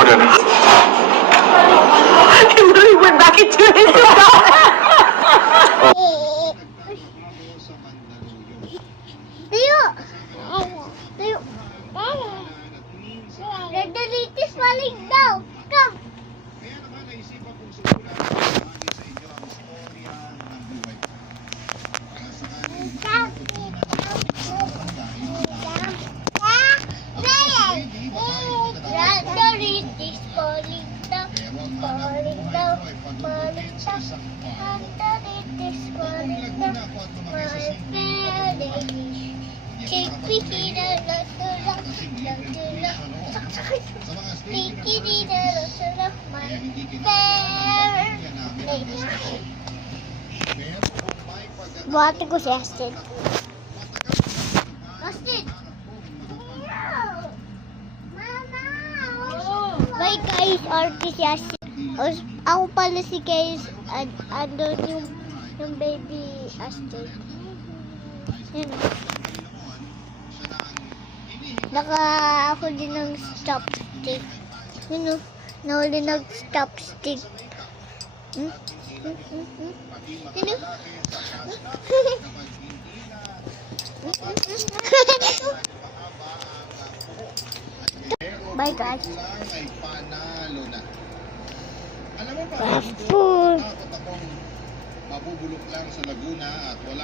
order. Emily went back into his Tayo! Tayo! Nagdalitis maling daw! Come! Nagdalitis maling daw! Maling daw! Maling daw! Nagdalitis maling daw! Buhati ko si Astrid. Astrid! Mama! Bye guys, artist si Astrid. Ako pala si guys, andun yung baby Astrid. Yun. Naka ako din ng chopstick. Yun o, nahuli ng chopstick. Yun o. Bye guys. Alam mo ba, Apple. takot akong mabubulok lang sa Laguna at wala